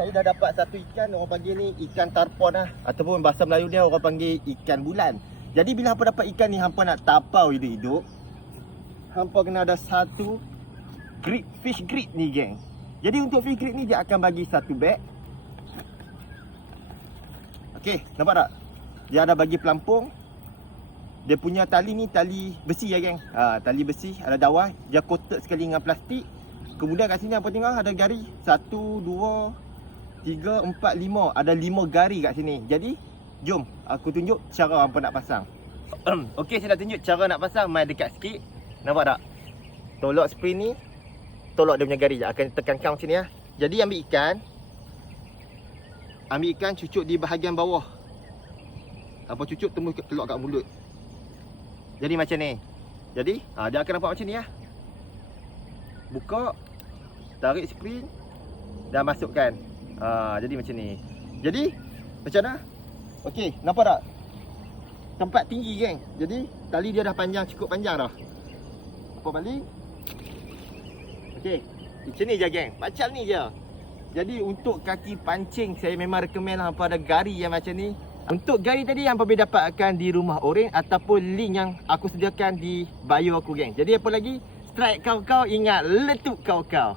saya dah dapat satu ikan. Orang panggil ni ikan tarpon lah. Ataupun bahasa Melayu dia orang panggil ikan bulan. Jadi bila hampa dapat ikan ni, hampa nak tapau hidup-hidup, hampa kena ada satu grid, fish grid ni geng. Jadi untuk fish grid ni dia akan bagi satu bag. Okey, nampak tak? Dia ada bagi pelampung. Dia punya tali ni tali besi ya geng. Tali besi, ada dawai. Dia coated sekali dengan plastik. Kemudian kat sini apa tengok ada gari. 1, 2, 3, 4, 5. Ada 5 gari kat sini. Jadi jom aku tunjuk cara hampa nak pasang. Okey, saya dah tunjuk cara nak pasang. Mai dekat sikit. Nampak tak? Tolak spring ni, tolak dia punya gari je. Akan tekan kau macam ni ya. Jadi ambil ikan, cucuk di bahagian bawah. Apa cucuk tembus telok kat mulut. Jadi macam ni. Jadi dia akan nampak macam ni ya. Buka, tarik spring dan masukkan. Jadi macam ni. Jadi macam mana? Okey, nampak tak? Tempat tinggi geng. Jadi tali dia dah panjang, cukup panjang dah. Apa balik? Okey, macam ni je geng. Macam ni je. Jadi untuk kaki pancing, saya memang recommend hampa ada gari yang macam ni. Untuk gari tadi hampa boleh dapatkan di rumah Oren ataupun link yang aku sediakan di bio aku geng. Jadi apa lagi? Strike kau-kau, ingat letup kau-kau.